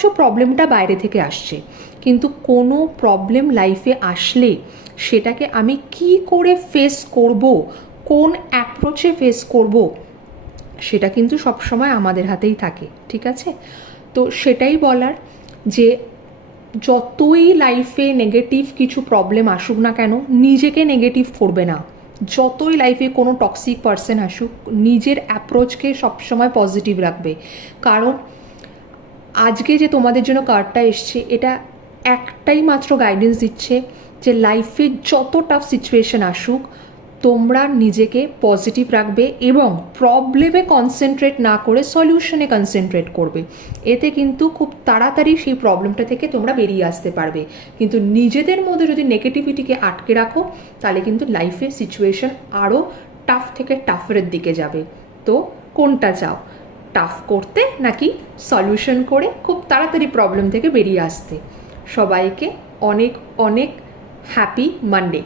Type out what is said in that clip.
ভাবছো প্রবলেমটা বাইরে থেকে আসছে, কিন্তু কোনো প্রবলেম লাইফে আসলে সেটাকে আমি কি করে ফেস করব, কোন অ্যাপ্রোচে ফেস করব, সেটা কিন্তু সবসময় আমাদের হাতেই থাকে। ঠিক আছে? তো সেটাই বলার যে যতই লাইফে নেগেটিভ কিছু প্রবলেম আসুক না কেন, নিজেকে নেগেটিভ করবে না। যতই লাইফে কোনো টক্সিক পার্সন আসুক, নিজের অ্যাপ্রোচকে সবসময় পজিটিভ রাখবে। কারণ আজকে যে তোমাদের জন্য কার্ডটা এসছে, এটা একটাই মাত্র গাইডেন্স দিচ্ছে যে লাইফে যত টাফ সিচুয়েশন আসুক, তোমরা নিজেকে পজিটিভ রাখবে এবং প্রবলেমে কনসেন্ট্রেট না করে সলিউশনে কনসেন্ট্রেট করবে। এতে কিন্তু খুব তাড়াতাড়ি সেই প্রবলেমটা থেকে তোমরা বেরিয়ে আসতে পারবে। কিন্তু নিজেদের মধ্যে যদি নেগেটিভিটিকে আটকে রাখো, তাহলে কিন্তু লাইফে সিচুয়েশন আরও টাফ থেকে টাফের দিকে যাবে। তো কোনটা চাও, টাফ করতে নাকি সলিউশন করে খুব তাড়াতাড়ি প্রবলেম থেকে বেরিয়ে আসতে? সবাইকে অনেক অনেক হ্যাপি মানডে।